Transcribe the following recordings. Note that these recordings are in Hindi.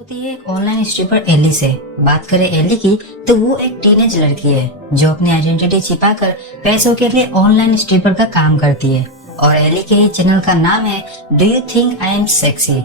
होती है एक ऑनलाइन स्ट्रिपर एली से। बात करें एली की तो वो एक टीनेज लड़की है जो अपनी आइडेंटिटी छिपाकर पैसों के लिए ऑनलाइन स्ट्रिपर का काम करती है। और एली के ही चैनल का नाम है do you think I am sexy.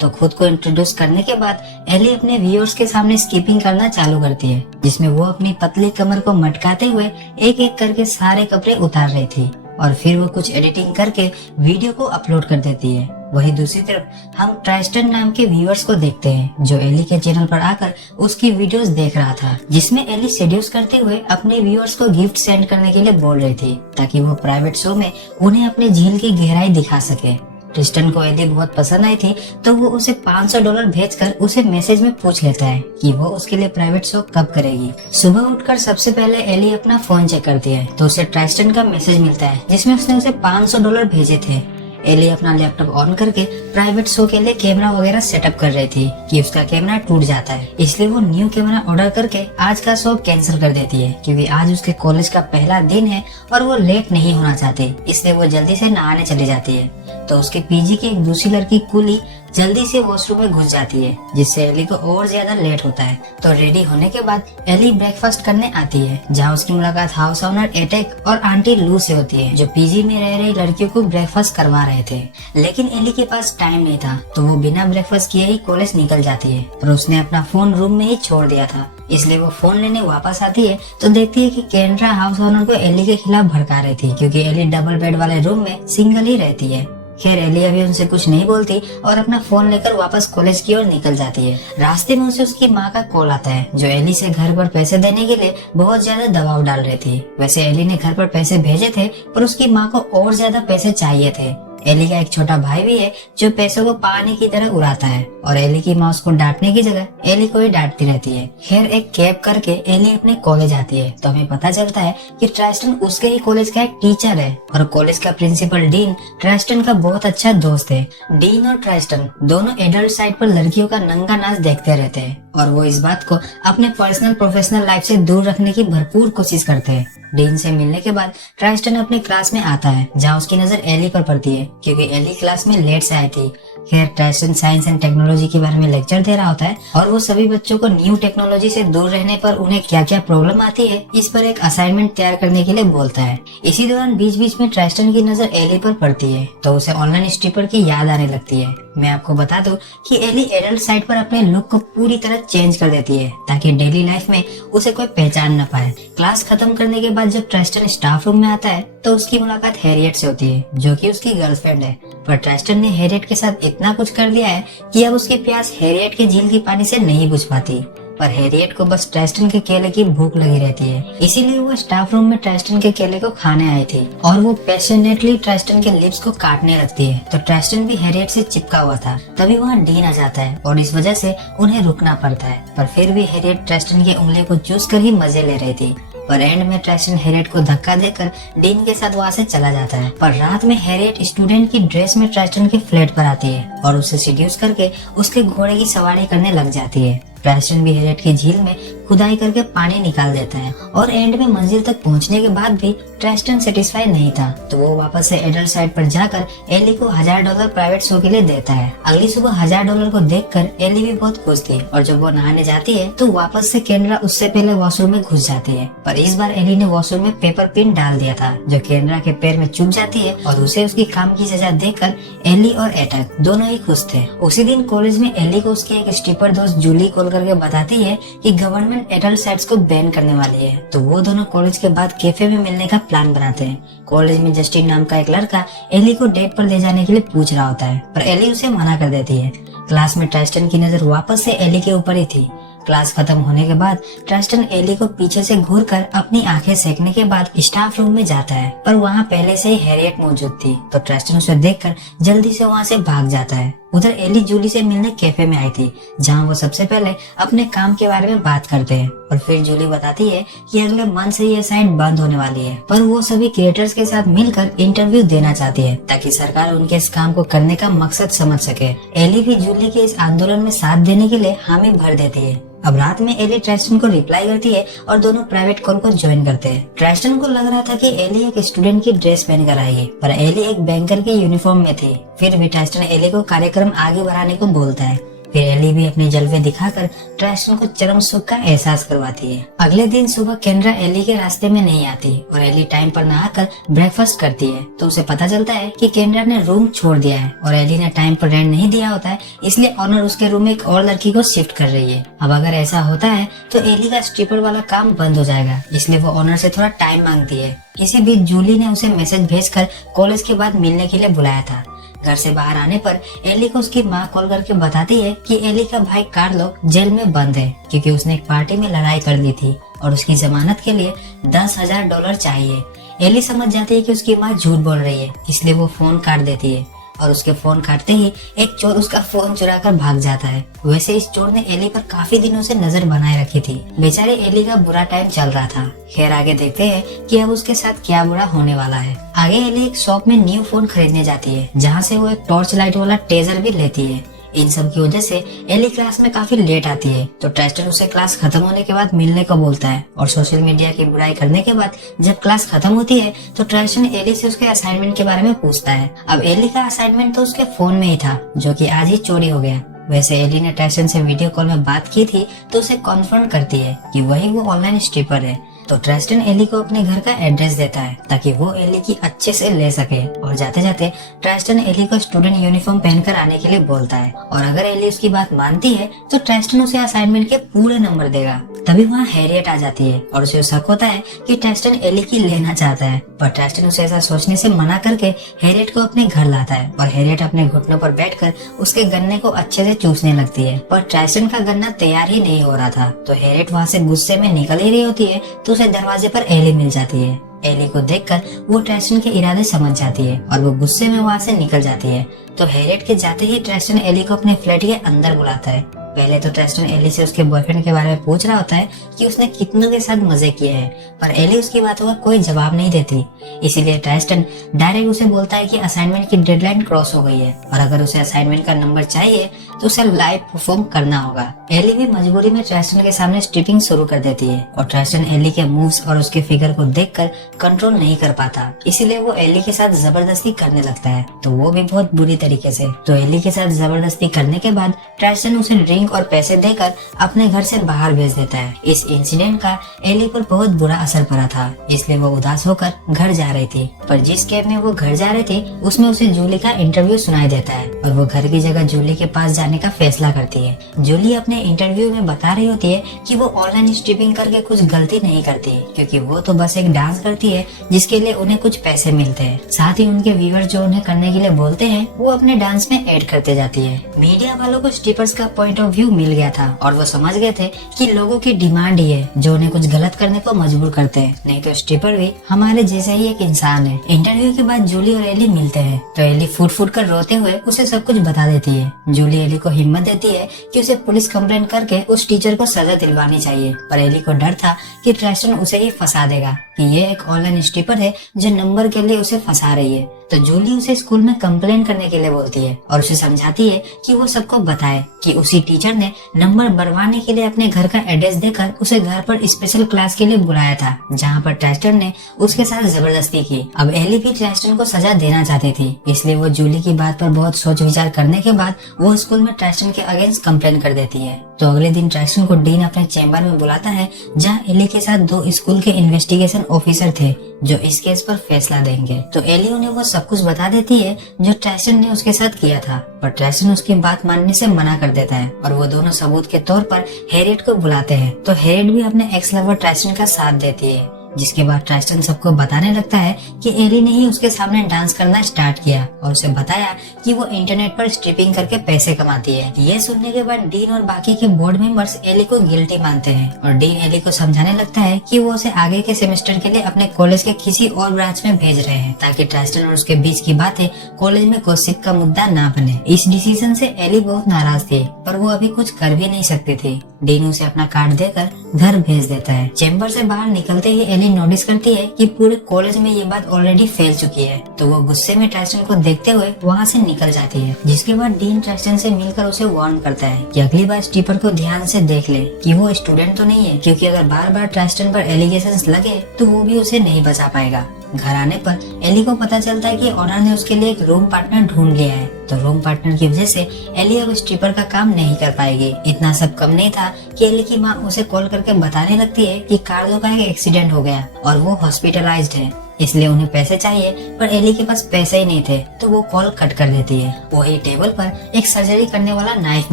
तो खुद को इंट्रोड्यूस करने के बाद एली अपने व्यूअर्स के सामने स्किपिंग करना चालू करती है, जिसमें वो अपनी पतली कमर को मटकाते हुए एक एक करके सारे कपड़े उतार रही थी और फिर वो कुछ एडिटिंग करके वीडियो को अपलोड कर देती है। वहीं दूसरी तरफ हम ट्राइस्टन नाम के व्यूअर्स को देखते हैं जो एली के चैनल पर आकर उसकी वीडियोस देख रहा था, जिसमें एली सेड्यूस करते हुए अपने व्यूअर्स को गिफ्ट सेंड करने के लिए बोल रही थी ताकि वो प्राइवेट शो में उन्हें अपने झील की गहराई दिखा सके। ट्रिस्टन को एली बहुत पसंद आई थी तो वो उसे $500 भेजकर उसे मैसेज में पूछ लेता है कि वो उसके लिए प्राइवेट शो कब करेगी। सुबह उठकर सबसे पहले एली अपना फोन चेक करती है तो उसे ट्रिस्टन का मैसेज मिलता है जिसमें उसने उसे $500 भेजे थे। एली अपना लैपटॉप ऑन करके प्राइवेट शो के लिए कैमरा वगैरह सेटअप कर रही थी कि उसका कैमरा टूट जाता है, इसलिए वो न्यू कैमरा ऑर्डर करके आज का शो कैंसिल कर देती है क्योंकि आज उसके कॉलेज का पहला दिन है और वो लेट नहीं होना चाहती, इसलिए वो जल्दी से नहाने चली जाती है। तो उसके पीजी की एक दूसरी लड़की कुली जल्दी से वॉशरूम में घुस जाती है जिससे एली को और ज्यादा लेट होता है। तो रेडी होने के बाद एली ब्रेकफास्ट करने आती है जहाँ उसकी मुलाकात हाउस ओनर एटेक और आंटी लू से होती है जो पीजी में रह रही लड़कियों को ब्रेकफास्ट करवा रहे थे। लेकिन एली के पास टाइम नहीं था तो वो बिना ब्रेकफास्ट किए ही कॉलेज निकल जाती है, पर उसने अपना फोन रूम में ही छोड़ दिया था, इसलिए वो फोन लेने वापस आती है तो देखती है कि केंड्रा हाउस ओनर को एली के खिलाफ भड़का रही थी क्योंकि एली डबल बेड वाले रूम में सिंगल ही रहती है। खैर एली अभी उनसे कुछ नहीं बोलती और अपना फोन लेकर वापस कॉलेज की ओर निकल जाती है। रास्ते में उसे उसकी माँ का कॉल आता है जो एली से घर पर पैसे देने के लिए बहुत ज्यादा दबाव डाल रही थी। वैसे एली ने घर पर पैसे भेजे थे पर उसकी माँ को और ज्यादा पैसे चाहिए थे। एली का एक छोटा भाई भी है जो पैसों को पानी की तरह उड़ाता है और एली की माँ उसको डांटने की जगह एली को ही डांटती रहती है। खैर एक कैब करके एली अपने कॉलेज आती है तो हमें पता चलता है कि ट्राइस्टन उसके ही कॉलेज का एक टीचर है और कॉलेज का प्रिंसिपल डीन ट्राइस्टन का बहुत अच्छा दोस्त है। डीन और ट्राइस्टन दोनों एडल्ट साइड पर लड़कियों का नंगा नाच देखते रहते हैं और वो इस बात को अपने पर्सनल प्रोफेशनल लाइफ से दूर रखने की भरपूर कोशिश करते हैं। डीन से मिलने के बाद ट्राइस्टन अपनी क्लास में आता है जहाँ उसकी नजर एली पर पड़ती है क्योंकि एली क्लास में लेट से आई थी। खैर ट्राइस्टन साइंस एंड टेक्नोलॉजी के बारे में लेक्चर दे रहा होता है और वो सभी बच्चों को न्यू टेक्नोलॉजी से दूर रहने पर उन्हें क्या क्या प्रॉब्लम आती है इस पर एक असाइनमेंट तैयार करने के लिए बोलता है। इसी दौरान बीच बीच में ट्राइस्टन की नजर एली पर पड़ती है तो उसे ऑनलाइन स्ट्रिपर की याद आने लगती है। मैं आपको बता दूं कि एली एडल्ट साइड पर अपने लुक को पूरी तरह चेंज कर देती है ताकि डेली लाइफ में उसे कोई पहचान न पाए। क्लास खत्म करने के बाद जब ट्राइस्टन स्टाफ रूम में आता है तो उसकी मुलाकात हैरियट से होती है जो कि उसकी गर्लफ्रेंड है, पर ट्राइस्टन ने हैरियट के साथ इतना कुछ कर दिया है कि अब उसकी प्यास हैरियट के झील के पानी से नहीं बुझ पाती। पर हैरियट को बस ट्राइस्टन के केले की भूख लगी रहती है, इसीलिए वो स्टाफ रूम में ट्राइस्टन के केले को खाने आई थी और वो पैशनेटली ट्राइस्टन के लिप्स को काटने लगती है। तो ट्राइस्टन भी हैरियट से चिपका हुआ था, तभी वहाँ डीन आ जाता है और इस वजह से उन्हें रुकना पड़ता है। पर फिर भी हैरियट ट्राइस्टन की उंगली को चूस कर ही मजे ले रही थी। पर एंड में ट्राइस्टन हैरियट को धक्का देकर डीन के साथ वहाँ से चला जाता है। पर रात में हैरियट स्टूडेंट की ड्रेस में ट्राइस्टन के फ्लैट पर आती है और उसे सीड्यूस करके उसके घोड़े की सवारी करने लग जाती है। ट्राइस्टन भी हैरियट की झील में खुदाई करके पानी निकाल देता है और एंड में मंजिल तक पहुंचने के बाद भी ट्राइस्टन सेटिस्फाई नहीं था तो वो वापस से एडल्ट साइड पर जाकर एली को $1000 प्राइवेट शो के लिए देता है। अगली सुबह $1000 को देखकर एली भी बहुत खुश थी और जब वो नहाने जाती है तो वापस से केंड्रा उससे पहले वॉशरूम में घुस जाती है। पर इस बार एली ने वॉशरूम में पेपर पिन डाल दिया था जो केंड्रा के पैर में चुभ जाती है और उसे उसकी काम की सजा देकर एली और एटक दोनों ही खुश थे। उसी दिन कॉलेज में एली को उसकी एक स्ट्रिपर दोस्त जूली कॉल करके बताती है कि गवर्नमेंट एडल्ट साइट्स को बैन करने वाली है। तो वो दोनों कॉलेज के बाद कैफे में मिलने का प्लान बनाते हैं। कॉलेज में जस्टिन नाम का एक लड़का एली को डेट पर ले जाने के लिए पूछ रहा होता है पर एली उसे मना कर देती है। क्लास में ट्राइस्टन की नजर वापस से एली के ऊपर ही थी। क्लास खत्म होने के बाद ट्राइस्टन एली को पीछे से घूरकर अपनी आंखें सेकने के बाद स्टाफ रूम में जाता है पर वहाँ पहले से ही हैरियट मौजूद थी तो ट्राइस्टन उसे देखकर जल्दी से वहाँ से भाग जाता है। उधर एली जूली से मिलने कैफे में आई थी जहाँ वो सबसे पहले अपने काम के बारे में बात करते हैं और फिर जूली बताती है कि अगले मंथ से ये साइट बंद होने वाली है पर वो सभी क्रिएटर्स के साथ मिलकर इंटरव्यू देना चाहती है ताकि सरकार उनके इस काम को करने का मकसद समझ सके। एली भी जूली के इस आंदोलन में साथ देने के लिए हामी भर देती है। अब रात में एली ट्राइस्टन को रिप्लाई करती है और दोनों प्राइवेट कॉल को ज्वाइन करते हैं। ट्राइस्टन को लग रहा था कि एली एक स्टूडेंट की ड्रेस पहन कर आएगी पर एली एक बैंकर की यूनिफॉर्म में थी। फिर भी ट्राइस्टन एली को कार्यक्रम आगे बढ़ाने को बोलता है। फिर एली भी अपने जलवे दिखाकर ट्रेस्टन को चरम सुख का एहसास करवाती है। अगले दिन सुबह केंड्रा एली के रास्ते में नहीं आती और एली टाइम पर नहाकर ब्रेकफास्ट करती है तो उसे पता चलता है कि केंड्रा ने रूम छोड़ दिया है और एली ने टाइम पर रेंट नहीं दिया होता है, इसलिए ऑनर उसके रूम में एक और लड़की को शिफ्ट कर रही है। अब अगर ऐसा होता है तो एली का स्ट्रिपर वाला काम बंद हो जाएगा, इसलिए वो ऑनर से थोड़ा टाइम मांगती है। इसी बीच जूली ने उसे मैसेज भेजकर कॉलेज के बाद मिलने के लिए बुलाया था। घर से बाहर आने पर एली को उसकी माँ कॉल करके बताती है कि एली का भाई कार्लो जेल में बंद है क्योंकि उसने एक पार्टी में लड़ाई कर ली थी और उसकी जमानत के लिए $10,000 चाहिए। एली समझ जाती है कि उसकी माँ झूठ बोल रही है, इसलिए वो फोन काट देती है और उसके फोन काटते ही एक चोर उसका फोन चुरा कर भाग जाता है। वैसे इस चोर ने एली पर काफी दिनों से नजर बनाए रखी थी। बेचारे एली का बुरा टाइम चल रहा था। खैर आगे देखते हैं कि अब उसके साथ क्या बुरा होने वाला है। आगे एली एक शॉप में न्यू फोन खरीदने जाती है जहाँ से वो एक टॉर्च लाइट वाला टेजर भी लेती है। इन सब की वजह से एली क्लास में काफी लेट आती है तो ट्रेस्टन उसे क्लास खत्म होने के बाद मिलने को बोलता है और सोशल मीडिया की बुराई करने के बाद जब क्लास खत्म होती है तो ट्रेस्टन एली से उसके असाइनमेंट के बारे में पूछता है। अब एली का असाइनमेंट तो उसके फोन में ही था जो कि आज ही चोरी हो गया। वैसे एली ने ट्रेस्टन से वीडियो कॉल में बात की थी तो उसे कॉन्फ्रंट करती है कि वही वो ऑनलाइन स्ट्रिपर है। तो ट्रेस्टन एली को अपने घर का एड्रेस देता है ताकि वो एली की अच्छे से ले सके और जाते जाते ट्रेस्टन एली को स्टूडेंट यूनिफॉर्म पहनकर आने के लिए बोलता है और अगर एली उसकी बात मानती है तो ट्रेस्टन उसे असाइनमेंट के पूरे नंबर देगा। तभी वहाँ हैरियट आ जाती है और उसे शक होता है कि ट्रेस्टन एली की लेना चाहता है, पर ट्रेस्टन उसे ऐसा सोचने से मना करके हैरियट को अपने घर लाता है और हैरियट अपने घुटनों पर बैठकर उसके गन्ने को अच्छे से चूसने लगती है। पर ट्रेस्टन का गन्ना तैयार ही नहीं हो रहा था तो हैरियट वहाँ से गुस्से में निकल ही रही होती है तो उसे दरवाजे पर एली मिल जाती है। एली को देखकर वो ट्रेस्टन के इरादे समझ जाती है और वो गुस्से में वहाँ से निकल जाती है। तो हैरियट के जाते ही ट्रेस्टन एली को अपने फ्लैट के अंदर बुलाता है। पहले तो ट्रेस्टन एली से उसके बॉयफ्रेंड के बारे में पूछ रहा होता है कि उसने कितनों के साथ मजे किए हैं, पर एली उसकी बातों का कोई जवाब नहीं देती। इसीलिए ट्रेस्टन डायरेक्ट उसे बोलता है कि असाइनमेंट की डेडलाइन क्रॉस हो गई है और अगर उसे असाइनमेंट का नंबर चाहिए तो उसे लाइव परफॉर्म करना होगा। एली भी मजबूरी में ट्रेस्टन के सामने स्ट्रिपिंग शुरू कर देती है और ट्रेस्टन एली के मूव्स और उसके फिगर को देखकर कंट्रोल नहीं कर पाता, इसीलिए वो एली के साथ जबरदस्ती करने लगता है तो वो भी बहुत बुरी तरीके से। तो एली के साथ जबरदस्ती करने के बाद ट्रेस्टन उसे ड्रिंक और पैसे देकर अपने घर से बाहर भेज देता है। इस इंसिडेंट का एली पर बहुत बुरा असर पड़ा था, इसलिए वो उदास होकर घर जा रही थी। पर जिस कैब में वो घर जा रहे थे उसमें उसे जूली का इंटरव्यू सुनाई देता है और वो घर की जगह जूली के पास जाने का फैसला करती है। जूली अपने इंटरव्यू में बता रही होती है कि वो ऑनलाइन स्ट्रिपिंग करके कुछ गलती नहीं करती क्योंकि वो तो बस एक डांस करती है जिसके लिए उन्हें कुछ पैसे मिलते हैं। साथ ही उनके व्यूअर्स जो उन्हें करने के लिए बोलते हैं वो अपने डांस में ऐड करते जाती है। मीडिया वालों को स्ट्रिपर्स का पॉइंट ऑफ व्यू मिल गया था और वो समझ गए थे कि लोगों की डिमांड ही है जो उन्हें कुछ गलत करने को मजबूर करते हैं, नहीं तो स्ट्रिपर भी हमारे जैसे ही एक इंसान है। इंटरव्यू के बाद जूली और एली मिलते हैं तो एली फूट फूट कर रोते हुए उसे सब कुछ बता देती है। जूली एली को हिम्मत देती है कि उसे पुलिस कंप्लेंट करके उस टीचर को सजा दिलवानी चाहिए, पर एली को डर था कि ट्रेस्टन उसे ही फंसा देगा कि ये एक ऑनलाइन स्ट्रिपर है जो नंबर के लिए उसे फंसा रही है। तो जूली उसे स्कूल में कंप्लेन करने के लिए बोलती है और उसे समझाती है कि वो सबको बताए कि उसी टीचर ने नंबर बढ़वाने के लिए अपने घर का एड्रेस देकर उसे घर पर स्पेशल क्लास के लिए बुलाया था जहाँ पर ट्रेस्टन ने उसके साथ जबरदस्ती की। अब एली भी ट्रेस्टन को सजा देना चाहती थी, इसलिए वो जूली की बात पर बहुत सोच विचार करने के बाद वो स्कूल में ट्रेस्टन के अगेंस्ट कंप्लेन कर देती है। तो अगले दिन ट्रेस्टन को डीन अपने चैम्बर में बुलाता है जहाँ एली के साथ 2 स्कूल के इन्वेस्टिगेशन ऑफिसर थे जो इस केस पर फैसला देंगे। तो एली उन्हें वो सब कुछ बता देती है जो ट्रेस्टन ने उसके साथ किया था, पर ट्रेस्टन उसकी बात मानने से मना कर देता है और वो दोनों सबूत के तौर पर हैरियट को बुलाते हैं। तो हैरियट भी अपने एक्स लवर ट्रेस्टन का साथ देती है, जिसके बाद ट्रेस्टन सबको बताने लगता है कि एली ने ही उसके सामने डांस करना स्टार्ट किया और उसे बताया कि वो इंटरनेट पर स्ट्रिपिंग करके पैसे कमाती है। ये सुनने के बाद डीन और बाकी के बोर्ड मेंबर्स एली को गिल्टी मानते हैं और डीन एली को समझाने लगता है कि वो उसे आगे के सेमेस्टर के लिए अपने कॉलेज के किसी और ब्रांच में भेज रहे हैं ताकि ट्रेस्टन और उसके बीच की बातें कॉलेज में गॉसिप का मुद्दा ना बने। इस डिसीजन से एली बहुत नाराज थी, पर वो अभी कुछ कर भी नहीं सकती थी। डीन उसे अपना कार्ड देकर घर भेज देता है। चैम्बर से बाहर निकलते ही एली नोटिस करती है कि पूरे कॉलेज में ये बात ऑलरेडी फैल चुकी है, तो वो गुस्से में ट्रेस्टन को देखते हुए वहाँ से निकल जाती है। जिसके बाद डीन ट्रेस्टन से मिलकर उसे वार्न करता है कि अगली बार स्ट्रिपर को ध्यान से देख ले कि वो स्टूडेंट तो नहीं है, क्योंकि अगर बार बार ट्रेस्टन पर एलिगेशंस लगे तो वो भी उसे नहीं बचा पाएगा। घर आने पर एली को पता चलता है कि ओनर ने उसके लिए एक रूम पार्टनर ढूंढ लिया है। तो रूम पार्टनर की वजह से एली अब स्ट्रिपर का काम नहीं कर पाएगी। इतना सब कम नहीं था कि एली की माँ उसे कॉल करके बताने लगती है कि कार्लो का एक एक्सीडेंट हो गया और वो हॉस्पिटलाइज्ड है, इसलिए उन्हें पैसे चाहिए। पर एली के पास पैसे ही नहीं थे, तो वो कॉल कट कर देती है। वही टेबल पर एक सर्जरी करने वाला नाइफ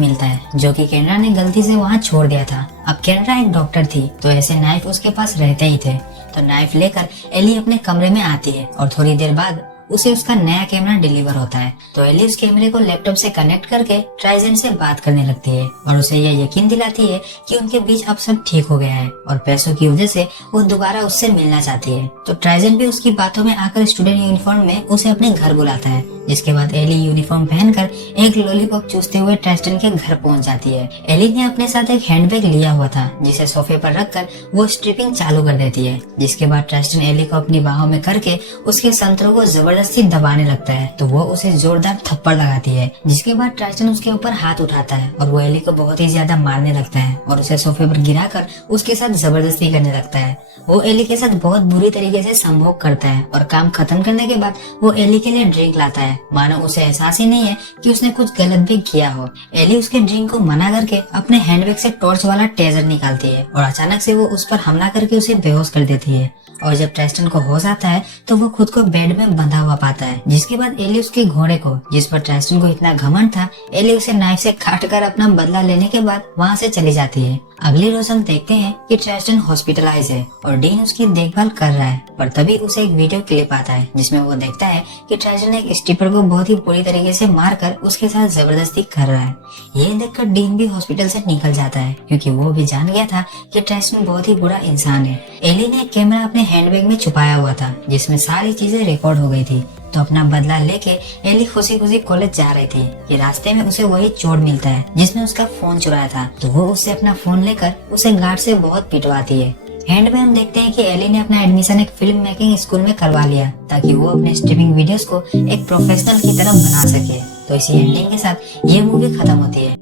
मिलता है जो कि केनरा ने गलती से वहाँ छोड़ दिया था। अब केनरा एक डॉक्टर थी, तो ऐसे नाइफ उसके पास रहते ही थे। तो नाइफ लेकर एली अपने कमरे में आती है और थोड़ी देर बाद उसे उसका नया कैमरा डिलीवर होता है। तो एली उस कैमरे को लैपटॉप से कनेक्ट करके ट्राइजेंट से बात करने लगती है और उसे यह यकीन दिलाती है कि उनके बीच अब सब ठीक हो गया है और पैसों की वजह से वो दोबारा उससे मिलना चाहती है। तो ट्राइजेंट भी उसकी बातों में आकर स्टूडेंट यूनिफॉर्म में उसे अपने घर बुलाता है, जिसके बाद एली यूनिफॉर्म पहनकर एक लॉलीपॉप चूसते हुए ट्राइस्टन के घर पहुंच जाती है। एली ने अपने साथ एक हैंडबैग लिया हुआ था, जिसे सोफे पर रखकर वो स्ट्रिपिंग चालू कर देती है। जिसके बाद ट्राइस्टन एली को अपनी बाहों में करके उसके संतरों को जबरदस्ती दबाने लगता है, तो वो उसे जोरदार थप्पड़ लगाती है। जिसके बाद ट्राइस्टन उसके ऊपर हाथ उठाता है और वो एली को बहुत ही ज्यादा मारने लगता है और उसे सोफे पर गिराकर उसके साथ जबरदस्ती करने लगता है। वो एली के साथ बहुत बुरी तरीके से संभोग करता है और काम खत्म करने के बाद वो एली के लिए ड्रिंक लाता है, मानो उसे एहसास ही नहीं है कि उसने कुछ गलत भी किया हो। एली उसके ड्रिंक को मना करके अपने हैंडबैग से टॉर्च वाला टेजर निकालती है और अचानक से वो उस पर हमला करके उसे बेहोश कर देती है। और जब ट्राइस्टन को होश आता है तो वो खुद को बेड में बंधा हुआ पाता है। जिसके बाद एली उसके घोड़े को, जिस पर ट्राइस्टन को इतना घमंड था, एली उसे नाइफ से काट कर अपना बदला लेने के बाद वहाँ से चली जाती है। अगली रोज हम देखते हैं कि ट्राइस्टन हॉस्पिटलाइज है और डीन उसकी देखभाल कर रहा है। पर तभी उसे एक वीडियो क्लिप आता है जिसमें वो देखता है कि ट्राइस्टन एक स्ट्रिपर को बहुत ही बुरी तरीके से मारकर उसके साथ जबरदस्ती कर रहा है। ये देखकर डीन भी हॉस्पिटल से निकल जाता है, क्योंकि वो भी जान गया था कि ट्राइस्टन बहुत ही बुरा इंसान है। एली ने एक कैमरा अपने हैंडबैग में छुपाया हुआ था जिसमें सारी चीजें रिकॉर्ड हो गई थी। तो अपना बदला लेके एली खुशी खुशी कॉलेज जा रही थी कि रास्ते में उसे वही चोर मिलता है जिसने उसका फोन चुराया था। तो वो उससे अपना फोन लेकर उसे गार्ड से बहुत पिटवाती है। एंड में हम देखते हैं कि एली ने अपना एडमिशन एक फिल्म मेकिंग स्कूल में करवा लिया ताकि वो अपने स्ट्रीमिंग वीडियोस को एक प्रोफेशनल की तरह बना सके। तो इसी एंडिंग के साथ ये मूवी खत्म होती है।